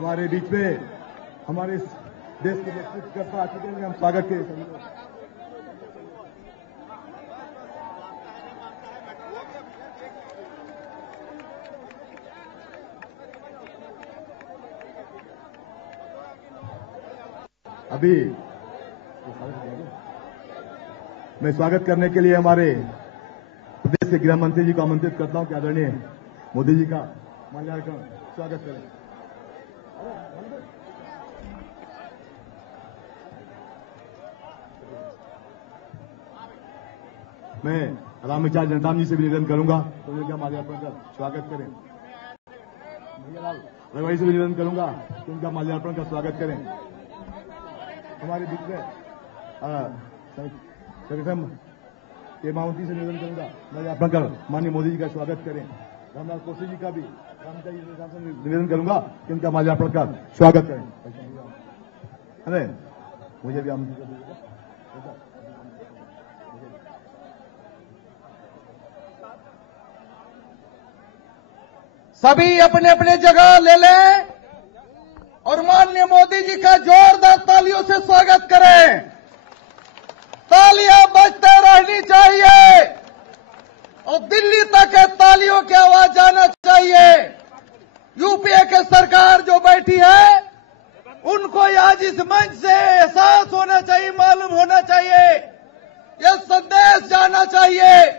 हमारे बीच में हमारे देश के नेतृत्व करता आ चुके हैं। हम स्वागत के सभी लोग अभी मैं स्वागत करने के लिए हमारे प्रदेश के गृह मंत्री जी को आमंत्रित करता हूं कि आदरणीय मोदी जी का माल्यार्पण स्वागत करें। मैं राम विचार जनता जी से भी निवेदन करूंगा तो उनका माल्यार्पण कर स्वागत करें। रघुवंशी से भी निवेदन करूंगा कि उनका माल्यार्पण का स्वागत करें। हमारे बीच में संगठन के माउंटी से निवेदन करूंगा माल्यार्पण कर माननीय मोदी जी का स्वागत करें। रामलाल कोसी जी का भी निवेदन करूंगा कि उनका माल्यार्पण कर स्वागत करें। अरे मुझे भी सभी अपने अपने जगह ले लें और माननीय मोदी जी का जोरदार तालियों से स्वागत करें। तालियां बजते रहनी चाहिए और दिल्ली तक तालियों की आवाज जाना चाहिए। यूपीए के सरकार जो बैठी है उनको आज इस मंच से एहसास होना चाहिए, मालूम होना चाहिए, यह संदेश जाना चाहिए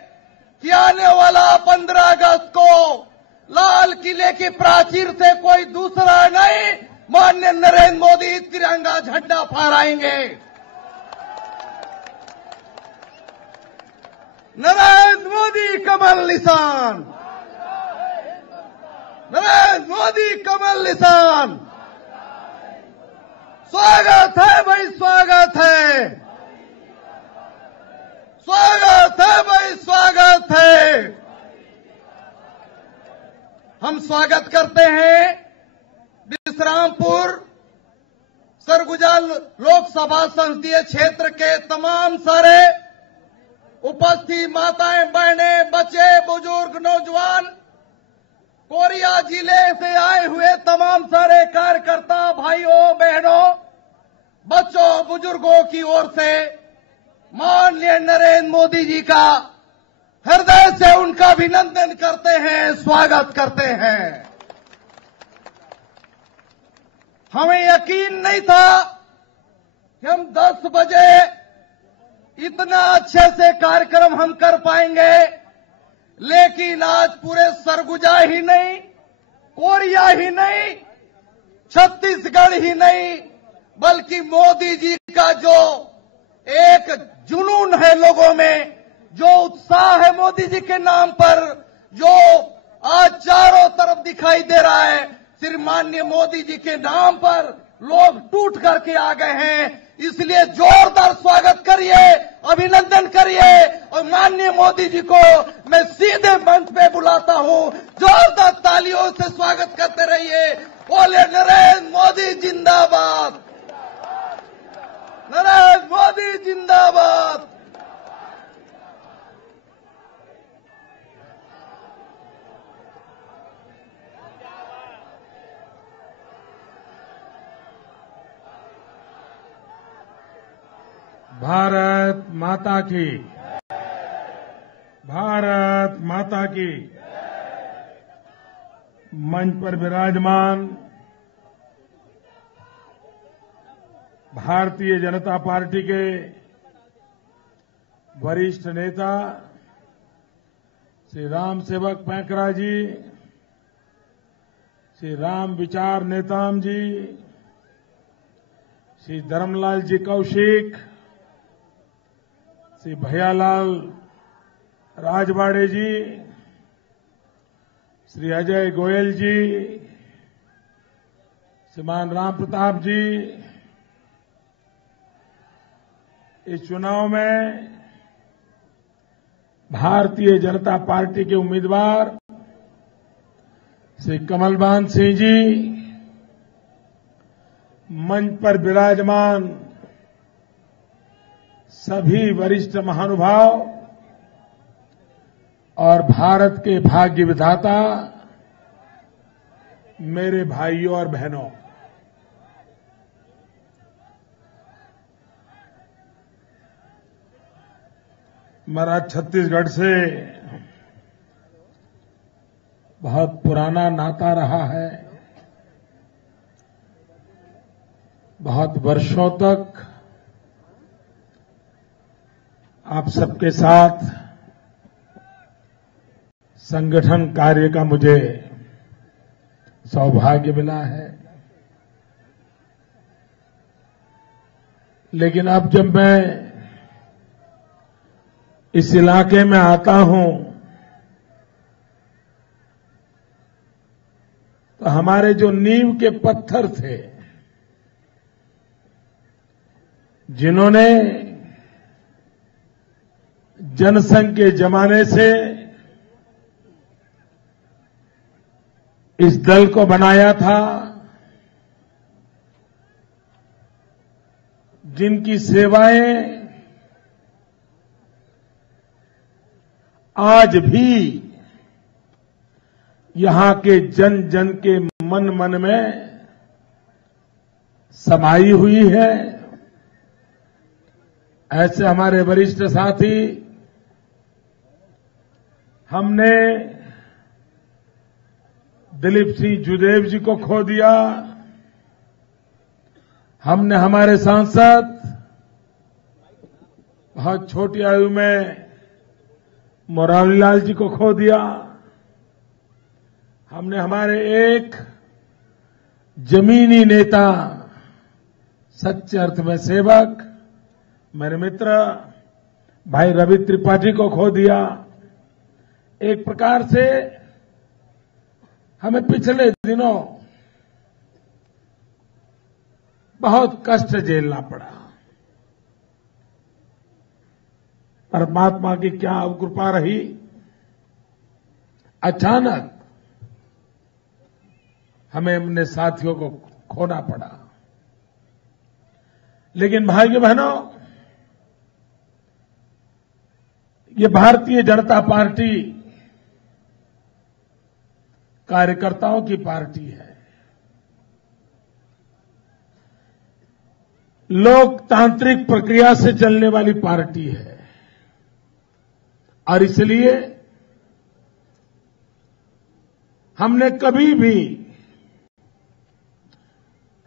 कि आने वाला 15 अगस्त को लाल किले की प्राचीर से कोई दूसरा नहीं, माननीय नरेंद्र मोदी तिरंगा झंडा फहराएंगे। नरेंद्र मोदी कमल निशान, नरेंद्र मोदी कमल निशान। स्वागत है भाई, स्वागत है, स्वागत है भाई, स्वागत है। हम स्वागत करते हैं विश्रामपुर सरगुजा लोकसभा संसदीय क्षेत्र के तमाम सारे उपस्थित माताएं, बहनें, बच्चे, बुजुर्ग, नौजवान, कोरिया जिले से आए हुए तमाम सारे कार्यकर्ता भाइयों बहनों, बच्चों, बुजुर्गों की ओर से माननीय नरेंद्र मोदी जी का हृदय से उनका अभिनंदन करते हैं, स्वागत करते हैं। हमें यकीन नहीं था कि हम 10 बजे इतना अच्छे से कार्यक्रम हम कर पाएंगे, लेकिन आज पूरे सरगुजा ही नहीं, कोरिया ही नहीं, छत्तीसगढ़ ही नहीं, बल्कि मोदी जी का जो एक जुनून है लोगों में, जो उत्साह है मोदी जी के नाम पर, जो आज चारों तरफ दिखाई दे रहा है, सिर्फ माननीय मोदी जी के नाम पर लोग टूट करके आ गए हैं। इसलिए जोरदार स्वागत करिए, अभिनंदन करिए और माननीय मोदी जी को मैं सीधे मंच पे बुलाता हूं। जोरदार तालियों से स्वागत करते रहिए। बोले नरेंद्र मोदी जिंदाबाद, नरेंद्र मोदी जिंदाबाद। भारत माता की, भारत माता की। मंच पर विराजमान भारतीय जनता पार्टी के वरिष्ठ नेता श्री राम सेवक पैंकरा जी, श्री राम विचार नेताम जी, श्री धर्मलाल जी कौशिक, श्री भैयालाल राजवाड़े जी, श्री अजय गोयल जी, श्रीमान राम प्रताप जी। इस चुनाव में भारतीय जनता पार्टी के उम्मीदवार श्री कमलबान सिंह जी, मंच पर विराजमान सभी वरिष्ठ महानुभाव और भारत के भाग्य विधाता मेरे भाइयों और बहनों, मेरा छत्तीसगढ़ से बहुत पुराना नाता रहा है। बहुत वर्षों तक आप सबके साथ संगठन कार्य का मुझे सौभाग्य मिला है। लेकिन अब जब मैं इस इलाके में आता हूं तो हमारे जो नींव के पत्थर थे, जिन्होंने जनसंघ के जमाने से इस दल को बनाया था, जिनकी सेवाएं आज भी यहां के जन जन के मन मन में समाई हुई है, ऐसे हमारे वरिष्ठ साथी, हमने दिलीप सिंह जुदेव जी को खो दिया, हमने हमारे सांसद बहुत छोटी आयु में मुरारीलाल जी को खो दिया, हमने हमारे एक जमीनी नेता, सच्चे अर्थ में सेवक, मेरे मित्र भाई रवि त्रिपाठी को खो दिया। एक प्रकार से हमें पिछले दिनों बहुत कष्ट झेलना पड़ा। परमात्मा की क्या कृपा रही, अचानक हमें अपने साथियों को खोना पड़ा। लेकिन भाइयों बहनों, ये भारतीय जनता पार्टी कार्यकर्ताओं की पार्टी है, लोकतांत्रिक प्रक्रिया से चलने वाली पार्टी है, और इसलिए हमने कभी भी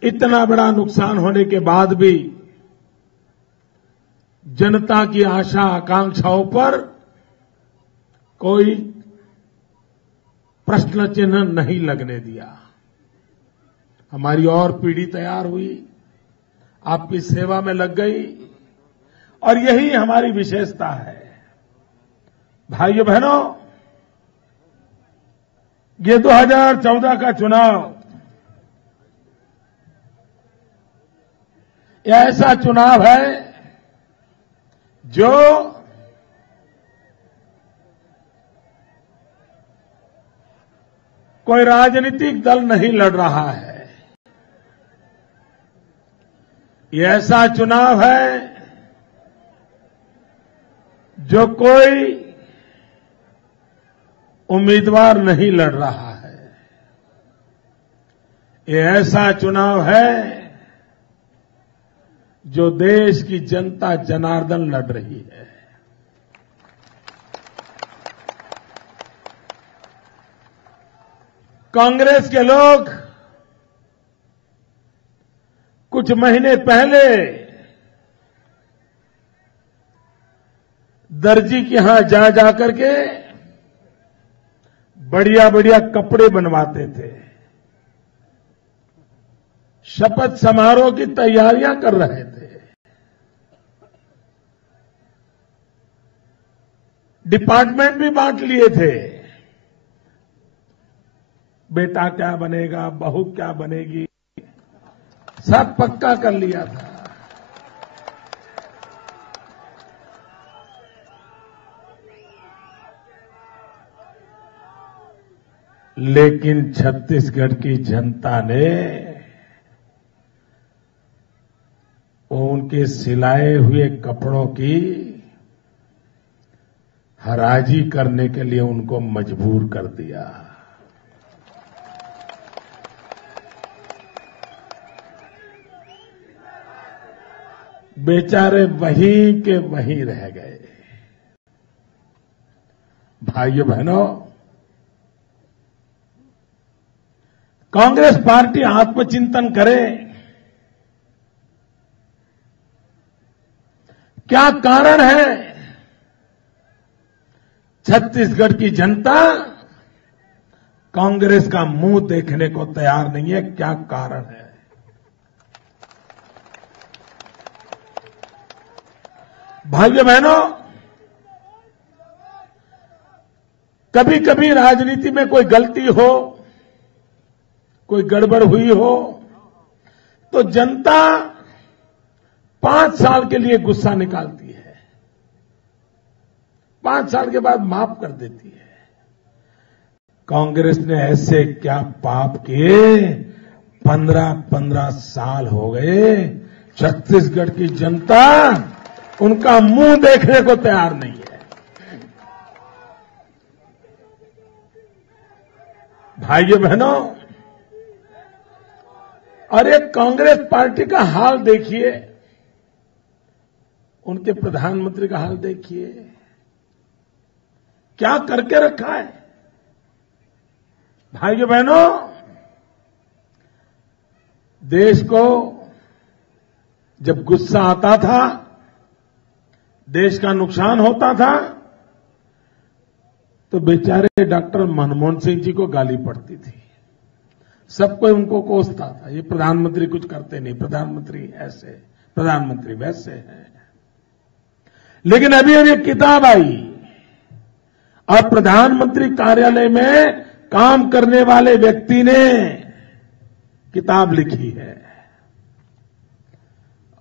इतना बड़ा नुकसान होने के बाद भी जनता की आशा आकांक्षाओं पर कोई प्रश्न चिन्ह नहीं लगने दिया। हमारी और पीढ़ी तैयार हुई, आपकी सेवा में लग गई, और यही हमारी विशेषता है। भाइयों बहनों, ये 2014 का चुनाव यह ऐसा चुनाव है जो कोई राजनीतिक दल नहीं लड़ रहा है। ये ऐसा चुनाव है जो कोई उम्मीदवार नहीं लड़ रहा है। ये ऐसा चुनाव है जो देश की जनता जनार्दन लड़ रही है। कांग्रेस के लोग कुछ महीने पहले दर्जी के यहां जा जाकर के बढ़िया बढ़िया कपड़े बनवाते थे, शपथ समारोह की तैयारियां कर रहे थे, डिपार्टमेंट भी बांट लिए थे। बेटा क्या बनेगा, बहू क्या बनेगी, सब पक्का कर लिया था। लेकिन छत्तीसगढ़ की जनता ने उनके सिलाए हुए कपड़ों की हराजी करने के लिए उनको मजबूर कर दिया। बेचारे वहीं के वहीं रह गए। भाइयों बहनों, कांग्रेस पार्टी आत्मचिंतन करे। क्या कारण है छत्तीसगढ़ की जनता कांग्रेस का मुंह देखने को तैयार नहीं है? क्या कारण है? भाइयों बहनों, कभी कभी राजनीति में कोई गलती हो, कोई गड़बड़ हुई हो, तो जनता 5 साल के लिए गुस्सा निकालती है, 5 साल के बाद माफ कर देती है। कांग्रेस ने ऐसे क्या पाप किए? 15-15 साल हो गए, छत्तीसगढ़ की जनता उनका मुंह देखने को तैयार नहीं है। भाइयों बहनों, और एक कांग्रेस पार्टी का हाल देखिए, उनके प्रधानमंत्री का हाल देखिए, क्या करके रखा है। भाइयों बहनों, देश को जब गुस्सा आता था, देश का नुकसान होता था, तो बेचारे डॉक्टर मनमोहन सिंह जी को गाली पड़ती थी। सब कोई उनको कोसता था, ये प्रधानमंत्री कुछ करते नहीं, प्रधानमंत्री ऐसे, प्रधानमंत्री वैसे हैं। लेकिन अभी एक किताब आई और प्रधानमंत्री कार्यालय में काम करने वाले व्यक्ति ने किताब लिखी है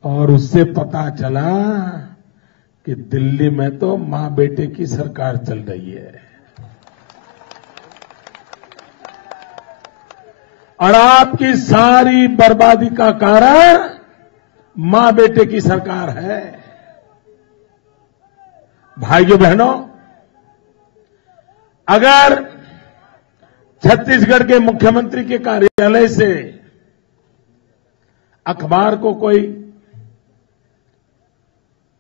और उससे पता चला कि दिल्ली में तो मां बेटे की सरकार चल रही है और आपकी सारी बर्बादी का कारण मां बेटे की सरकार है। भाइयों बहनों, अगर छत्तीसगढ़ के मुख्यमंत्री के कार्यालय से अखबार को कोई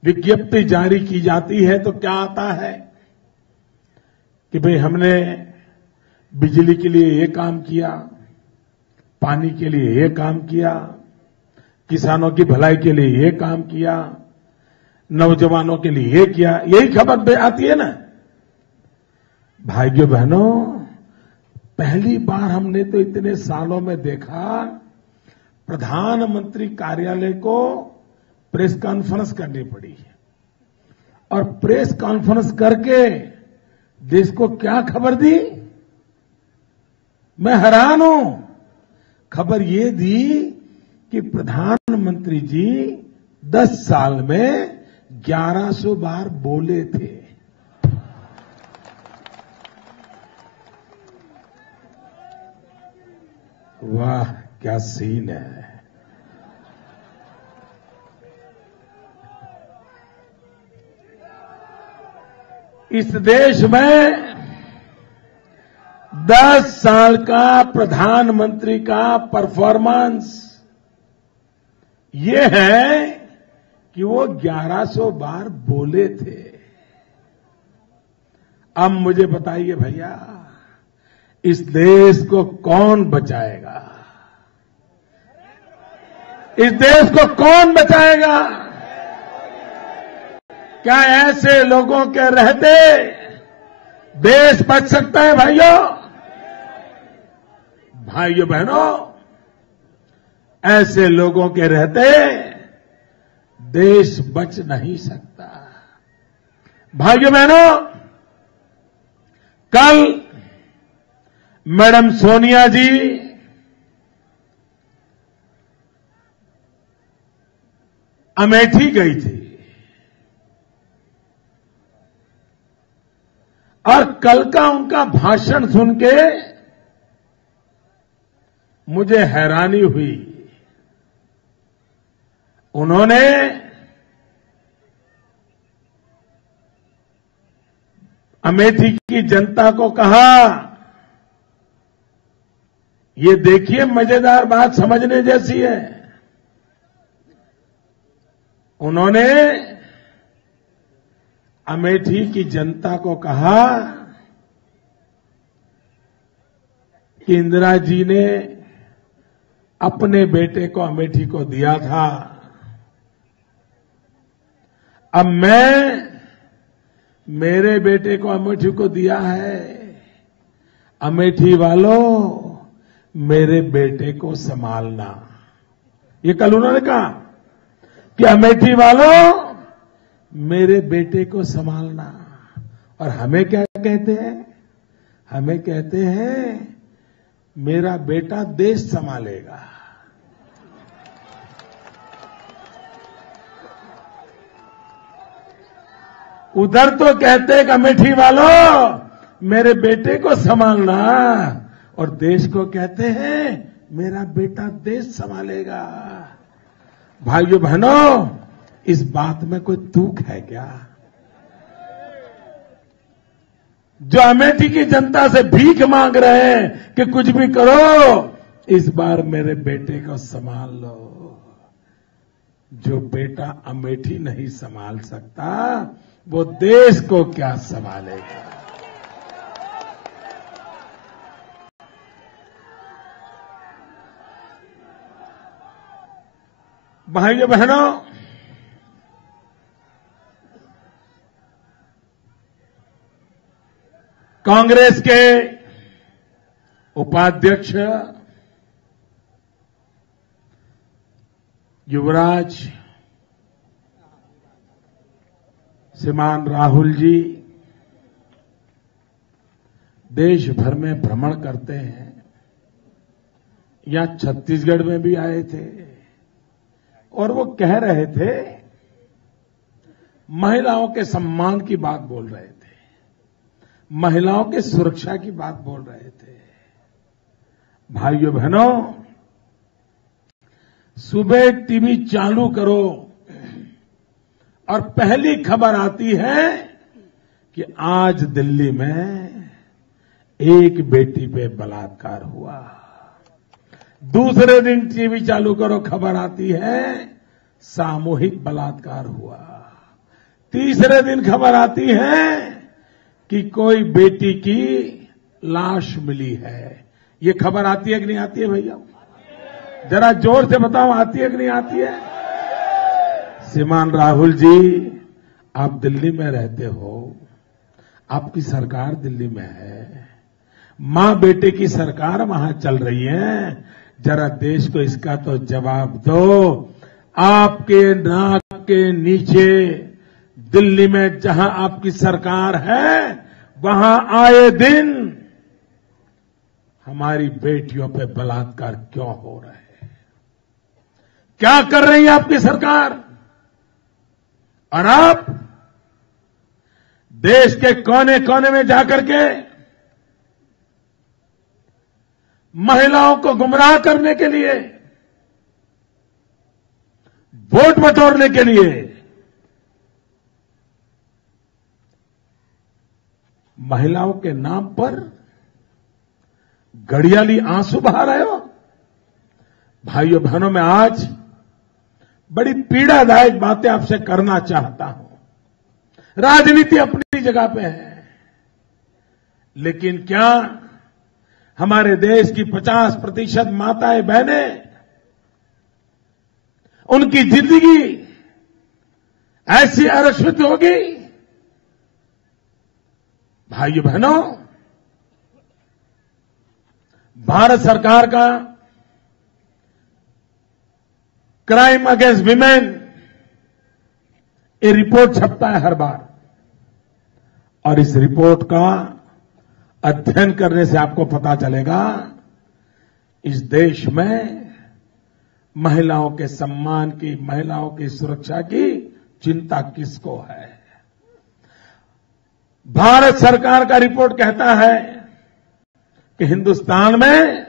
विज्ञप्ति जारी की जाती है तो क्या आता है कि भाई हमने बिजली के लिए ये काम किया, पानी के लिए ये काम किया, किसानों की भलाई के लिए ये काम किया, नौजवानों के लिए ये किया, यही खबर आती है ना। भाइयों बहनों, पहली बार हमने तो इतने सालों में देखा प्रधानमंत्री कार्यालय को प्रेस कॉन्फ्रेंस करनी पड़ी और प्रेस कॉन्फ्रेंस करके देश को क्या खबर दी? मैं हैरान हूं। खबर ये दी कि प्रधानमंत्री जी 10 साल में 1100 बार बोले थे। वाह, क्या सीन है। इस देश में 10 साल का प्रधानमंत्री का परफॉर्मेंस ये है कि वो 1100 बार बोले थे। अब मुझे बताइए भैया, इस देश को कौन बचाएगा? इस देश को कौन बचाएगा? क्या ऐसे लोगों के रहते देश बच सकता है? भाइयों बहनों, ऐसे लोगों के रहते देश बच नहीं सकता। भाइयों बहनों, कल मैडम सोनिया जी अमेठी गई थी और कल का उनका भाषण सुन के मुझे हैरानी हुई। उन्होंने अमेठी की जनता को कहा, ये देखिए मजेदार बात समझने जैसी है। उन्होंने अमेठी की जनता को कहा कि इंदिरा जी ने अपने बेटे को अमेठी को दिया था। अब मैं मेरे बेटे को अमेठी को दिया है। अमेठी वालों, मेरे बेटे को संभालना। ये कल उन्होंने कहा कि अमेठी वालों, मेरे बेटे को संभालना। और हमें क्या कहते हैं? हमें कहते हैं मेरा बेटा देश संभालेगा। उधर तो कहते हैं कि अमेठी वालों, मेरे बेटे को संभालना, और देश को कहते हैं मेरा बेटा देश संभालेगा। भाइयों बहनों, इस बात में कोई तुक है क्या? जो अमेठी की जनता से भीख मांग रहे हैं कि कुछ भी करो, इस बार मेरे बेटे को संभाल लो। जो बेटा अमेठी नहीं संभाल सकता, वो देश को क्या संभालेगा? भाइयों बहनों, कांग्रेस के उपाध्यक्ष युवराज श्रीमान राहुल जी देश भर में भ्रमण करते हैं। यहां छत्तीसगढ़ में भी आए थे और वो कह रहे थे, महिलाओं के सम्मान की बात बोल रहे थे, महिलाओं की सुरक्षा की बात बोल रहे थे। भाइयों बहनों, सुबह टीवी चालू करो और पहली खबर आती है कि आज दिल्ली में एक बेटी पे बलात्कार हुआ। दूसरे दिन टीवी चालू करो, खबर आती है सामूहिक बलात्कार हुआ। तीसरे दिन खबर आती है कि कोई बेटी की लाश मिली है। ये खबर आती है कि नहीं आती है भैया? जरा जोर से बताओ, आती है कि नहीं आती है? श्रीमान राहुल जी, आप दिल्ली में रहते हो, आपकी सरकार दिल्ली में है, मां बेटे की सरकार वहां चल रही है। जरा देश को इसका तो जवाब दो। आपके नाक के नीचे दिल्ली में जहां आपकी सरकार है, वहां आए दिन हमारी बेटियों पे बलात्कार क्यों हो रहे हैं? क्या कर रही है आपकी सरकार? और आप देश के कोने कोने में जाकर के महिलाओं को गुमराह करने के लिए, वोट बटोरने के लिए महिलाओं के नाम पर घड़ियाली आंसू बहा रहे हो। भाइयों बहनों, मैं आज बड़ी पीड़ादायक बातें आपसे करना चाहता हूं। राजनीति अपनी जगह पे है, लेकिन क्या हमारे देश की 50% माताएं बहनें, उनकी जिंदगी ऐसी आरक्षित होगी? भाइयों बहनों, भारत सरकार का क्राइम अगेंस्ट विमेन ये रिपोर्ट छपता है हर बार, और इस रिपोर्ट का अध्ययन करने से आपको पता चलेगा इस देश में महिलाओं के सम्मान की, महिलाओं की सुरक्षा की चिंता किसको है। भारत सरकार का रिपोर्ट कहता है कि हिंदुस्तान में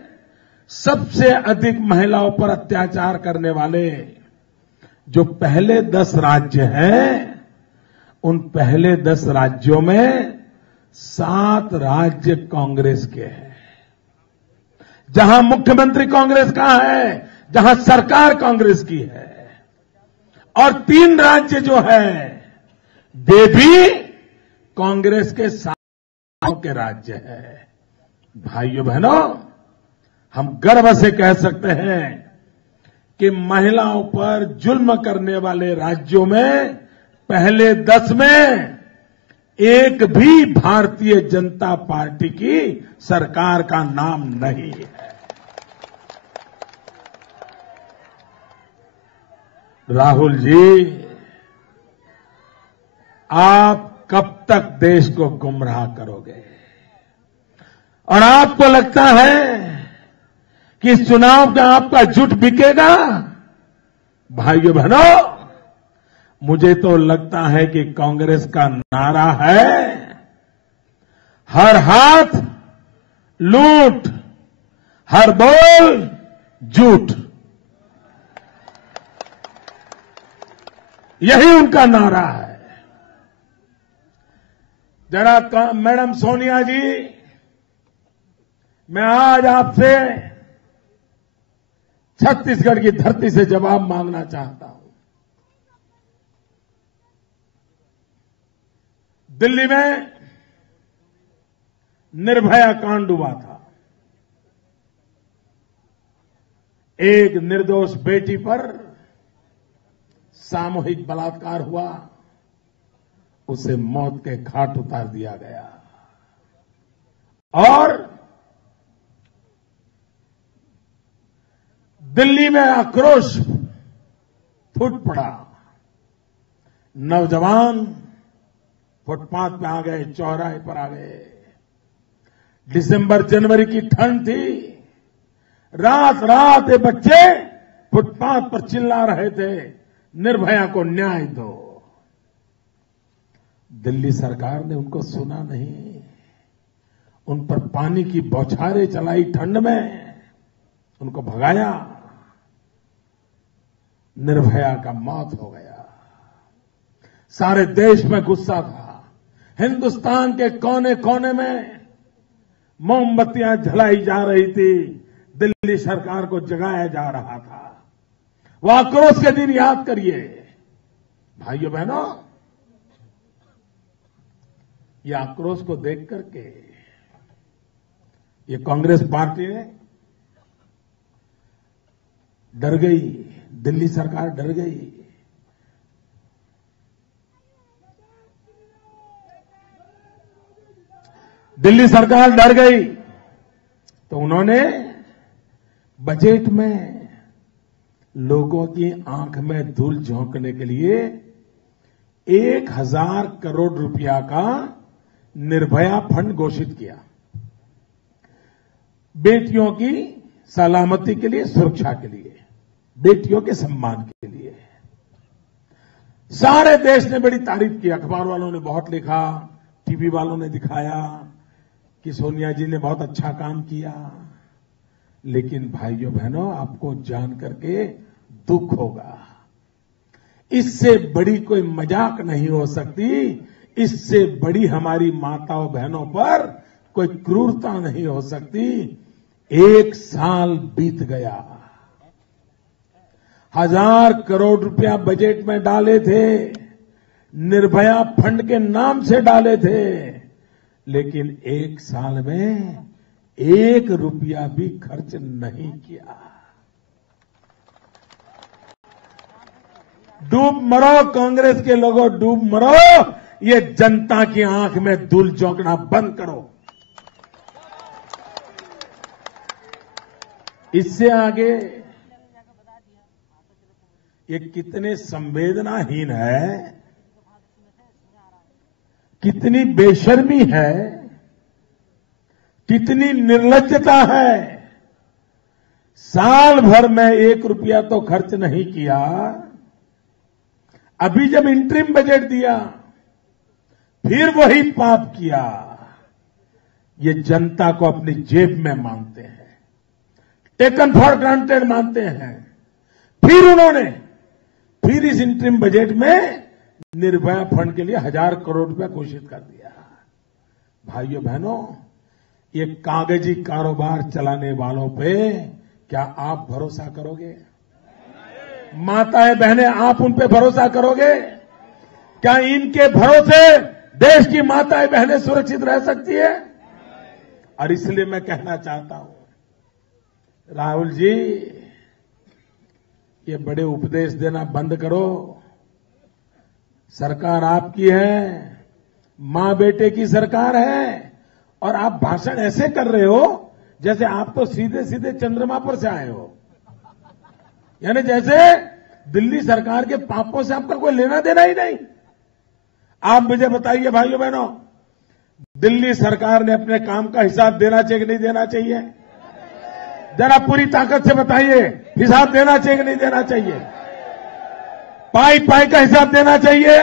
सबसे अधिक महिलाओं पर अत्याचार करने वाले जो पहले 10 राज्य हैं, उन पहले 10 राज्यों में 7 राज्य कांग्रेस के हैं। जहां मुख्यमंत्री कांग्रेस का है, जहां सरकार कांग्रेस की है, और 3 राज्य जो है वे भी कांग्रेस के साथ के राज्य है। भाइयों बहनों, हम गर्व से कह सकते हैं कि महिलाओं पर जुल्म करने वाले राज्यों में पहले 10 में एक भी भारतीय जनता पार्टी की सरकार का नाम नहीं है। राहुल जी, आप कब तक देश को गुमराह करोगे? और आपको लगता है कि इस चुनाव का आपका जुट बिकेगा? भाइयों बहनों, मुझे तो लगता है कि कांग्रेस का नारा है, हर हाथ लूट, हर बोल झूठ। यही उनका नारा है। जरा मैडम सोनिया जी, मैं आज आपसे छत्तीसगढ़ की धरती से जवाब मांगना चाहता हूं। दिल्ली में निर्भया कांड हुआ था। एक निर्दोष बेटी पर सामूहिक बलात्कार हुआ, उसे मौत के घाट उतार दिया गया और दिल्ली में आक्रोश फूट पड़ा। नौजवान फुटपाथ पे आ गए, चौराहे पर आ गए। दिसंबर जनवरी की ठंड थी, रात रात ये बच्चे फुटपाथ पर चिल्ला रहे थे, निर्भया को न्याय दो। दिल्ली सरकार ने उनको सुना नहीं, उन पर पानी की बौछारें चलाई, ठंड में उनको भगाया, निर्भया का मौत हो गया। सारे देश में गुस्सा था। हिंदुस्तान के कोने कोने में मोमबत्तियां जलाई जा रही थी, दिल्ली सरकार को जगाया जा रहा था। वो आक्रोश के दिन याद करिए भाइयों बहनों। ये आक्रोश को देख करके ये कांग्रेस पार्टी ने डर गई, दिल्ली सरकार डर गई। दिल्ली सरकार डर गई तो उन्होंने बजट में लोगों की आंख में धूल झोंकने के लिए 1000 करोड़ रुपया का निर्भया फंड घोषित किया। बेटियों की सलामती के लिए, सुरक्षा के लिए, बेटियों के सम्मान के लिए। सारे देश ने बड़ी तारीफ की। अखबार वालों ने बहुत लिखा, टीवी वालों ने दिखाया कि सोनिया जी ने बहुत अच्छा काम किया। लेकिन भाइयों बहनों, आपको जान करके दुख होगा, इससे बड़ी कोई मजाक नहीं हो सकती, इससे बड़ी हमारी माताओं बहनों पर कोई क्रूरता नहीं हो सकती। 1 साल बीत गया, 1000 करोड़ रुपया बजट में डाले थे, निर्भया फंड के नाम से डाले थे, लेकिन 1 साल में 1 रुपया भी खर्च नहीं किया। डूब मरो कांग्रेस के लोगों, डूब मरो। ये जनता की आंख में धूल झोंकना बंद करो। इससे आगे ये कितने संवेदनाहीन है, कितनी बेशर्मी है, कितनी निर्लज्जता है। साल भर में 1 रुपया तो खर्च नहीं किया। अभी जब इंटरिम बजट दिया, फिर वही पाप किया। ये जनता को अपनी जेब में मानते हैं, टेकन फॉर ग्रांटेड मानते हैं। फिर उन्होंने फिर इस इंटरिम बजट में निर्भया फंड के लिए 1000 करोड़ रुपया घोषित कर दिया। भाइयों बहनों, ये कागजी कारोबार चलाने वालों पे क्या आप भरोसा करोगे? माताएं बहनें, आप उन पे भरोसा करोगे? क्या इनके भरोसे देश की माताएं बहनें सुरक्षित रह सकती है? और इसलिए मैं कहना चाहता हूं, राहुल जी, ये बड़े उपदेश देना बंद करो। सरकार आपकी है, मां बेटे की सरकार है, और आप भाषण ऐसे कर रहे हो जैसे आप तो सीधे सीधे चंद्रमा पर से आए हो। यानी जैसे दिल्ली सरकार के पापों से आपका कोई लेना देना ही नहीं। आप मुझे बताइए भाइयों बहनों, दिल्ली सरकार ने अपने काम का हिसाब देना चाहिए कि नहीं देना चाहिए? जरा पूरी ताकत से बताइए, हिसाब देना चाहिए कि नहीं देना चाहिए? पाई पाई का हिसाब देना चाहिए?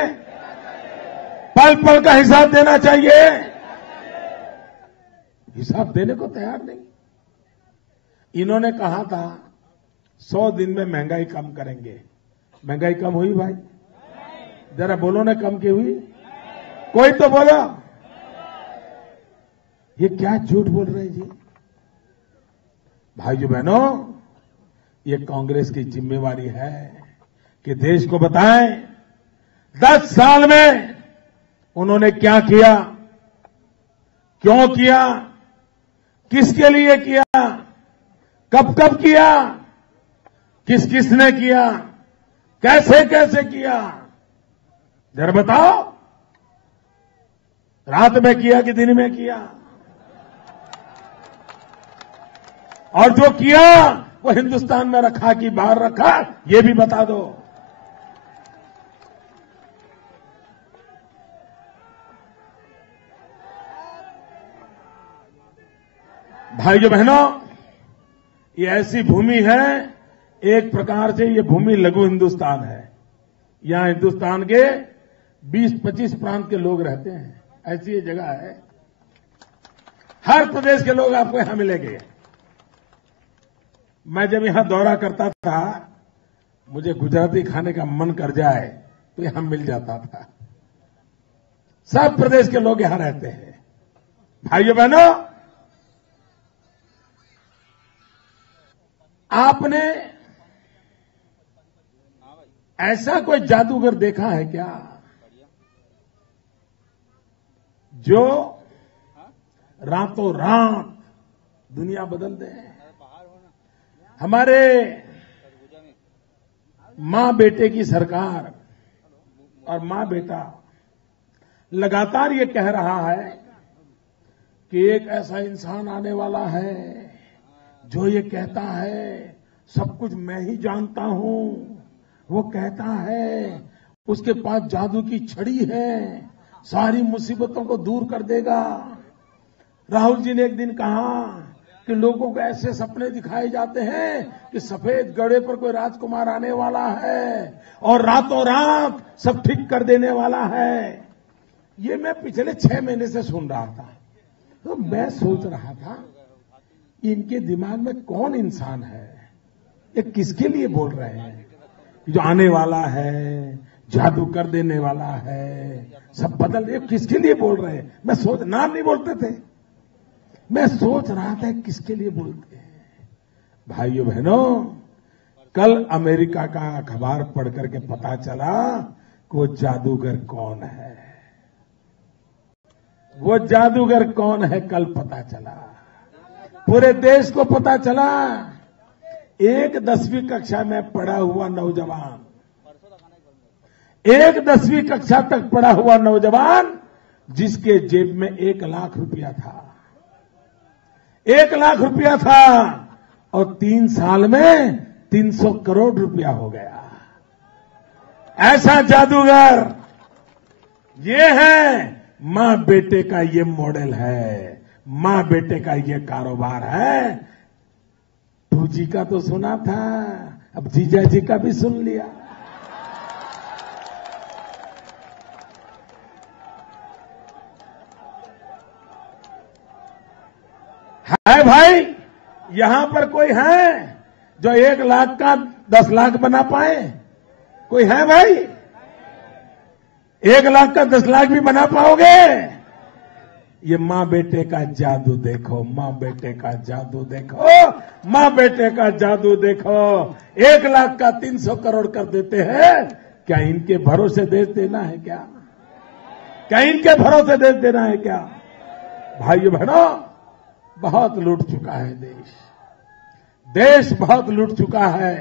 पल पल का हिसाब देना चाहिए? हिसाब देने को तैयार नहीं। इन्होंने कहा था 100 दिन में महंगाई कम करेंगे। महंगाई कम हुई भाई? जरा बोलो ना, कम की हुई? कोई तो बोलो। ये क्या झूठ बोल रहे हैं जी? भाइयों बहनों, ये कांग्रेस की जिम्मेवारी है कि देश को बताएं 10 साल में उन्होंने क्या किया, क्यों किया, किसके लिए किया, कब कब किया, किस किसने किया, कैसे कैसे किया। जरा बताओ, रात में किया कि दिन में किया? और जो किया वो हिंदुस्तान में रखा कि बाहर रखा, ये भी बता दो। भाइयों बहनों, ये ऐसी भूमि है, एक प्रकार से ये भूमि लघु हिंदुस्तान है। यहां हिंदुस्तान के 20-25 प्रांत के लोग रहते हैं। ऐसी ये जगह है, हर प्रदेश के लोग आपको यहां मिलेंगे। मैं जब यहां दौरा करता था, मुझे गुजराती खाने का मन कर जाए तो यहां मिल जाता था। सब प्रदेश के लोग यहां रहते हैं। भाइयों बहनों, आपने ऐसा कोई जादूगर देखा है क्या जो रातों रात दुनिया बदल दे? हमारे मां बेटे की सरकार और मां बेटा लगातार ये कह रहा है कि एक ऐसा इंसान आने वाला है जो ये कहता है सब कुछ मैं ही जानता हूं। वो कहता है उसके पास जादू की छड़ी है, सारी मुसीबतों को दूर कर देगा। राहुल जी ने एक दिन कहा कि लोगों को ऐसे सपने दिखाए जाते हैं कि सफेद घोड़े पर कोई राजकुमार आने वाला है और रातों रात सब ठीक कर देने वाला है। ये मैं पिछले 6 महीने से सुन रहा था, तो मैं सोच रहा था इनके दिमाग में कौन इंसान है, ये किसके लिए बोल रहे हैं? जो आने वाला है, जादू कर देने वाला है, सब बदल, ये किसके लिए बोल रहे हैं? मैं सोच, नाम नहीं बोलते थे, मैं सोच रहा था किसके लिए बोलते हैं। भाइयों बहनों, कल अमेरिका का अखबार पढ़ करके पता चला कि वो जादूगर कौन है। वो जादूगर कौन है कल पता चला, पूरे देश को पता चला। एक 10वीं कक्षा में पढ़ा हुआ नौजवान, एक 10वीं कक्षा तक पढ़ा हुआ नौजवान जिसके जेब में 1 लाख रुपया था, 1 लाख रुपया था, और 3 साल में 300 करोड़ रुपया हो गया। ऐसा जादूगर ये है। मां बेटे का ये मॉडल है, मां बेटे का ये कारोबार है। जी का तो सुना था, अब जीजा जी का भी सुन लिया। है भाई, यहां पर कोई है जो 1 लाख का 10 लाख बना पाए? कोई है भाई? 1 लाख का 10 लाख भी बना पाओगे? ये मां बेटे का जादू देखो, मां बेटे का जादू देखो, मां बेटे का जादू देखो। 1 लाख का 300 करोड़ कर देते हैं। क्या इनके भरोसे देश देना है क्या? क्या इनके भरोसे देश देना है क्या? भाइयों बहनों, बहुत लूट चुका है देश। देश बहुत लूट चुका है।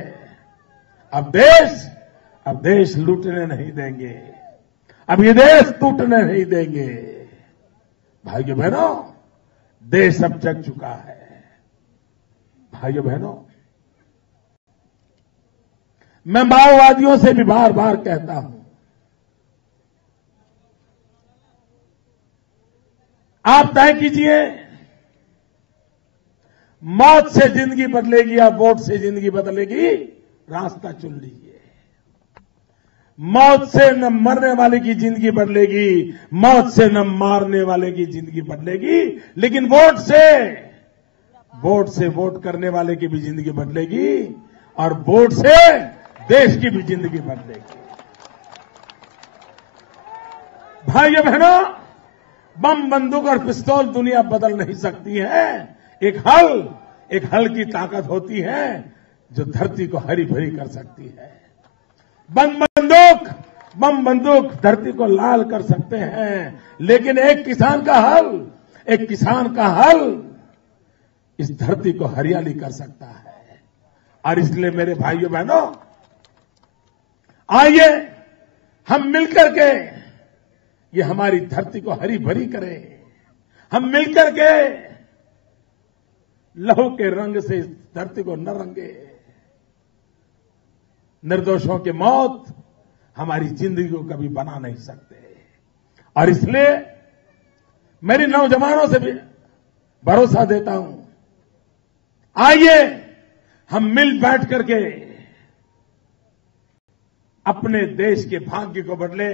अब देश लूटने नहीं देंगे। अब ये देश टूटने नहीं देंगे। भाइयों बहनों, देश अब जग चुका है। भाइयों बहनों, मैं माओवादियों से भी बार बार कहता हूं, आप तय कीजिए, मौत से जिंदगी बदलेगी या वोट से जिंदगी बदलेगी, रास्ता चुन लीजिए। मौत से न मरने वाले की जिंदगी बदलेगी, मौत से न मारने वाले की जिंदगी बदलेगी, लेकिन वोट से वोट करने वाले की भी जिंदगी बदलेगी और वोट से देश की भी जिंदगी बदलेगी। भाइयों बहनों, बम, बंदूक और पिस्तौल दुनिया बदल नहीं सकती है। एक हल की ताकत होती है जो धरती को हरी भरी कर सकती है। बम बंदूक धरती को लाल कर सकते हैं, लेकिन एक किसान का हल इस धरती को हरियाली कर सकता है। और इसलिए मेरे भाइयों बहनों, आइए हम मिलकर के ये हमारी धरती को हरी भरी करें। हम मिलकर के लहू के रंग से इस धरती को न रंगे। निर्दोषों की मौत हमारी जिंदगी को कभी बना नहीं सकते। और इसलिए मेरे नौजवानों से भी भरोसा देता हूं, आइए हम मिल बैठ करके अपने देश के भाग्य को बदले,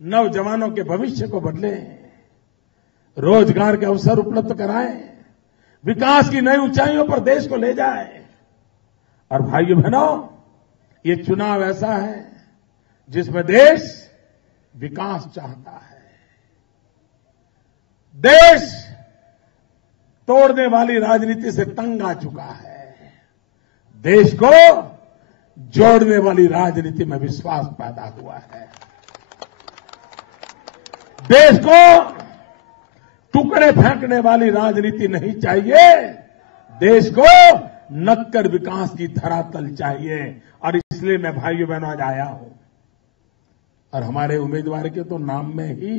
नौजवानों के भविष्य को बदले, रोजगार के अवसर उपलब्ध कराएं, विकास की नई ऊंचाइयों पर देश को ले जाएं। और भाइयों बहनों, ये चुनाव ऐसा है जिसमें देश विकास चाहता है। देश तोड़ने वाली राजनीति से तंग आ चुका है। देश को जोड़ने वाली राजनीति में विश्वास पैदा हुआ है। देश को टुकड़े फेंकने वाली राजनीति नहीं चाहिए। देश को नक्कर विकास की धरातल चाहिए। और इसलिए मैं भाइयों बहनों आज आया हूं। और हमारे उम्मीदवार के तो नाम में ही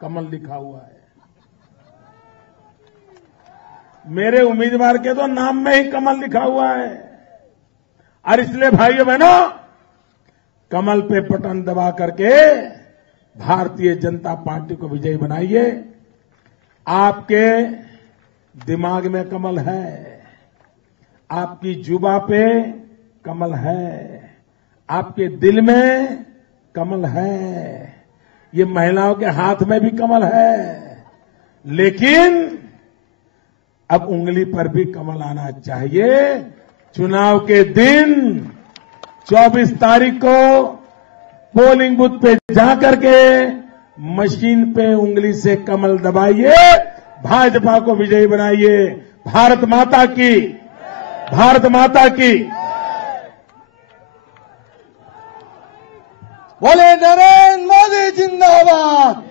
कमल लिखा हुआ है। मेरे उम्मीदवार के तो नाम में ही कमल लिखा हुआ है। और इसलिए भाइयों बहनों, कमल पे बटन दबा करके भारतीय जनता पार्टी को विजयी बनाइए। आपके दिमाग में कमल है, आपकी जुबा पे कमल है, आपके दिल में कमल है, ये महिलाओं के हाथ में भी कमल है। लेकिन अब उंगली पर भी कमल आना चाहिए। चुनाव के दिन 24 तारीख को पोलिंग बूथ पे जाकर के मशीन पे उंगली से कमल दबाइए, भाजपा को विजयी बनाइए। भारत माता की, भारत माता की। बोले नरेंद्र मोदी जिंदाबाद,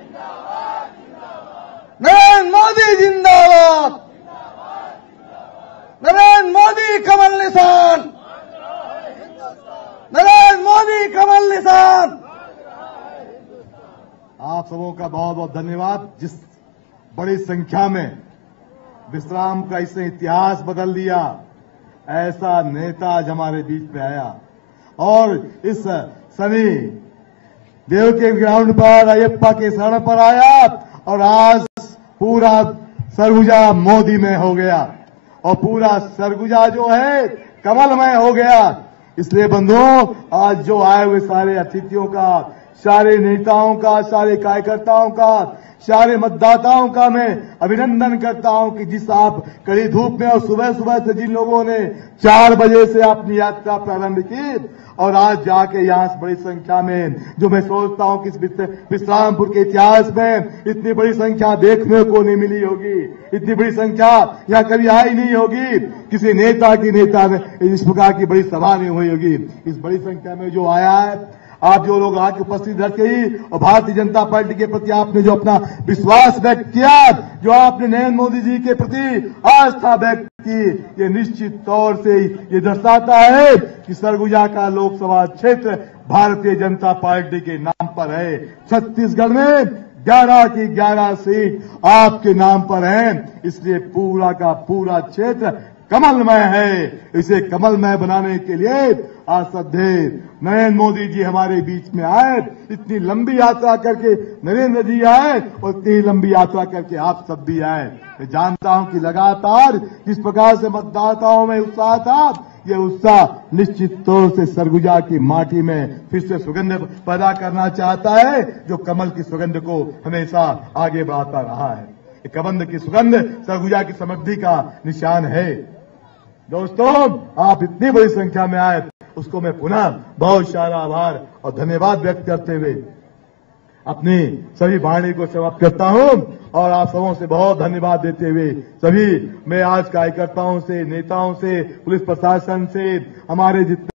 नरेंद्र मोदी जिंदाबाद, नरेंद्र मोदी कमल निशान, नरेंद्र मोदी कमल निशान। आप सबों का बहुत बहुत धन्यवाद। जिस बड़ी संख्या में विश्राम का इसने इतिहास बदल दिया, ऐसा नेता आज हमारे बीच में आया और इस सनी देव के ग्राउंड पर अयप्पा के शरण पर आया और आज पूरा सरगुजा मोदी में हो गया और पूरा सरगुजा जो है कमलमय हो गया। इसलिए बंधुओं, आज जो आए हुए सारे अतिथियों का, सारे नेताओं का, सारे कार्यकर्ताओं का, सारे मतदाताओं का मैं अभिनंदन करता हूं कि जिस आप कड़ी धूप में और सुबह सुबह से जिन लोगों ने 4 बजे से अपनी यात्रा प्रारंभ की और आज जाके यहां से बड़ी संख्या में, जो मैं सोचता हूं कि इस विश्रामपुर के इतिहास में इतनी बड़ी संख्या देखने को नहीं मिली होगी, इतनी बड़ी संख्या यहां कभी आई नहीं होगी। किसी नेता ने इस प्रकार की बड़ी सभा नहीं हुई होगी। इस बड़ी संख्या में जो आया है, आप जो लोग आके उपस्थित रखे ही और भारतीय जनता पार्टी के प्रति आपने जो अपना विश्वास व्यक्त किया, जो आपने नरेंद्र मोदी जी के प्रति आस्था व्यक्त की, ये निश्चित तौर से ये दर्शाता है कि सरगुजा का लोकसभा क्षेत्र भारतीय जनता पार्टी के नाम पर है। छत्तीसगढ़ में 11 की 11 सीट आपके नाम पर हैं, इसलिए पूरा का पूरा क्षेत्र कमलमय है। इसे कमलमय बनाने के लिए आज श्रद्धेय नरेंद्र मोदी जी हमारे बीच में आए, इतनी लंबी यात्रा करके नरेंद्र जी आए और इतनी लंबी यात्रा करके आप सब भी आए। मैं जानता हूं कि लगातार जिस प्रकार से मतदाताओं में उत्साह था, ये उत्साह निश्चित तौर से सरगुजा की माटी में फिर से सुगंध पैदा करना चाहता है, जो कमल की सुगंध को हमेशा आगे बढ़ाता रहा है। ये कमल की सुगंध सरगुजा की समृद्धि का निशान है। दोस्तों, आप इतनी बड़ी संख्या में आए, उसको मैं पुनः बहुत सारा आभार और धन्यवाद व्यक्त करते हुए अपनी सभी वाणी को समाप्त करता हूं और आप सबों से बहुत धन्यवाद देते हुए सभी मैं आज कार्यकर्ताओं से, नेताओं से, पुलिस प्रशासन से, हमारे जितने